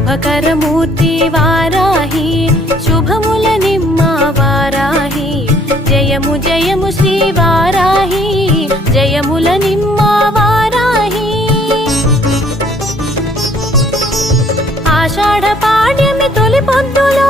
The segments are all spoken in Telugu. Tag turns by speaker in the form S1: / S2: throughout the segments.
S1: శుభకరమూర్తి వారాహి శుభముల నిమ్మ వారాహి. జయము జయము శ్రీ వారాహి జయముల నిమ్మ వారాహి. ఆషాఢ పాడ్యమి తొలి పొద్దులో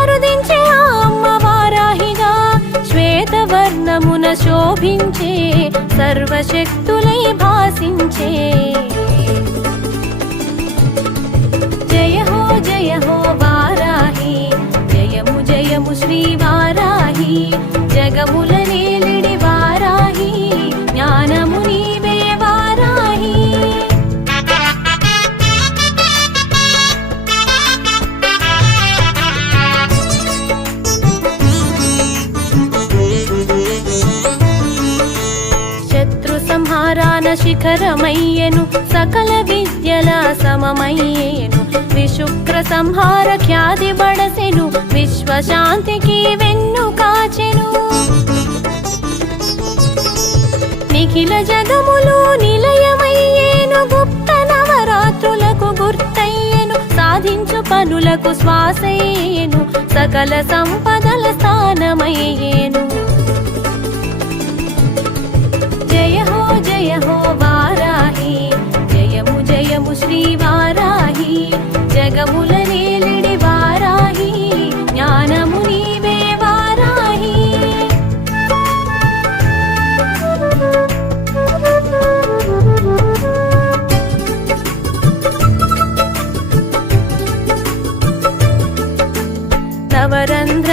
S1: అరుదించే అమ్మ వారాహిగా శ్వేతవర్ణమున శోభించే సర్వశక్తుల జయము సంహారాన శిఖరమయ్యెను సకల విద్యల సమమయ్యేను. విశుక్ర సంహార ఖ్యాతి బడసెను విశ్వశాంతికి వెన్ను కాచెను. నిఖిల జగములు నిలయమయ్యేను గుప్త నవరాత్రులకు గుర్తయ్యెను సాధించు పనులకు శ్వాసయ్యేను సకల సంపదల స్థానమయ్యేను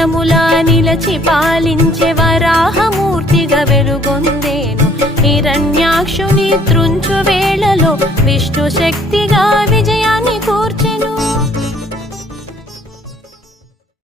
S1: నవరంధ్రములా నిలచి పాలించే వరాహమూర్తిగా వెలుగొందేను. హిరణ్యాక్షుని త్రుంచు వేళలో విష్ణు శక్తిగా